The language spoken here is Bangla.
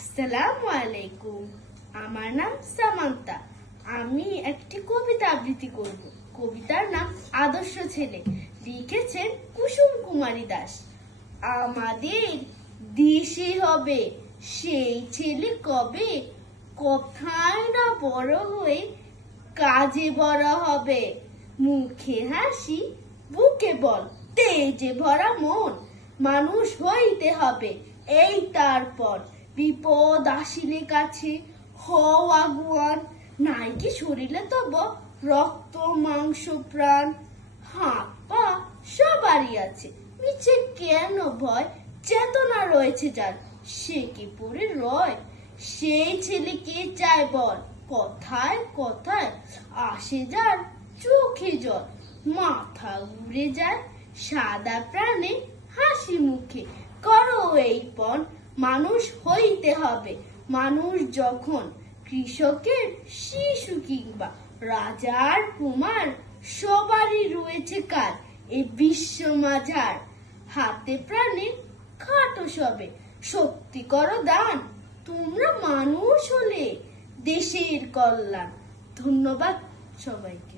আসসালামু আলাইকুম। আমার নাম সামান্তা। আমি একটি কবিতা আবৃত্তি করব। কবিতার নাম আদর্শ ছেলে, লিখেছেন কুসুম কুমারী দাস। আমাদের দেশে হবে সেই ছেলে কবে, কথায় না বড় হয়ে কাজে বড় হবে। মুখে হাসি, বুকে বল, তেজে ভরা মন, মানুষ হইতে হবে এই তারপর। বিপদ আসিলে কাছে হও আগুয়ান, নাই কি শরীরে তব রক্ত মাংস প্রাণ। হাত পা সবারই আছে, মিছে কেন ভয়, চেতনা রয়েছে যার সে কি পড়ে রয়। সেই ছেলে কে চায় বল, কথায় কথায় আসে যার চোখে জল। মাথা ঘুরে যায় সাদা প্রাণে হাসি মুখে, করো এই পণ। মানুষ হইতে হবে মানুষ যখন, কৃষকের শিশু কিংবা রাজার কুমার, সবারই রয়েছে কাজ এই বিশ্ব মাঝার। হাতে প্রাণে খাটো সবে, শক্তি করো দান, তোমরা মানুষ হলে দেশের কল্যাণ। ধন্যবাদ সবাইকে।